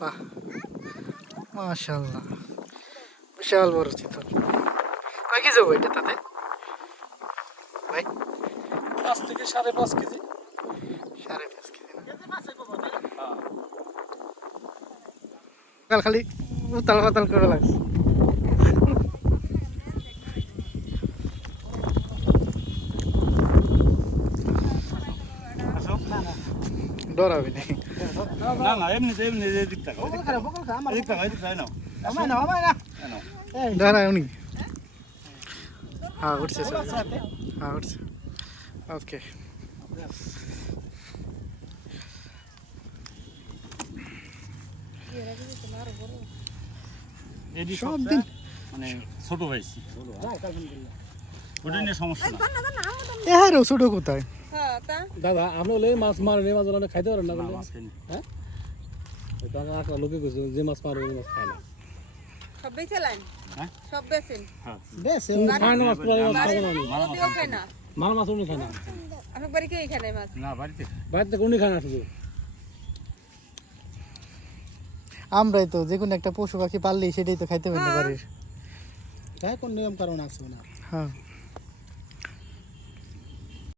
বাহ মাশাআল্লাহ বিশাল বড় চিতল কয় কেজি হবে এটা তাতে ভাই 5 থেকে 5.5 কেজি 5.5 কেজি কাল খালি উতাল পাতাল করে লাগছে ডরাবি না না না এমনি এদিক থাকো এদিক থাকো নাও ডরা উনি হ্যাঁ উঠছে হ্যাঁ উঠছে ওকে সব দিন মানে ছোট পাইছি ওটা নিয়ে সমস্যা না এ হ্যাঁ রে ছোট কোথায় দাদা আমরা হলে মাছ মারে মাছ খাইতে পারেন না হ্যাঁ দাদা একটা লোকে কইছে যে মাছ মারে ওই মাছ খায় না সব বেচেলেন হ্যাঁ সব বেচেন হ্যাঁ খায় না মাছ পুরো মাছ খায় না ওদিও খায় না মাল মাছ উনি খায় না আপনার বাড়ি কেউ খায় না মাছ না বাড়িতে বাইরে থেকে উনি খায় না শুধু আমরাই তো যে কোনো একটা পশু পাখি পাললেই সেটাই তো খাইতে পারি না বাড়ির তাই কোন নিয়ম কারণ আছে না হ্যাঁ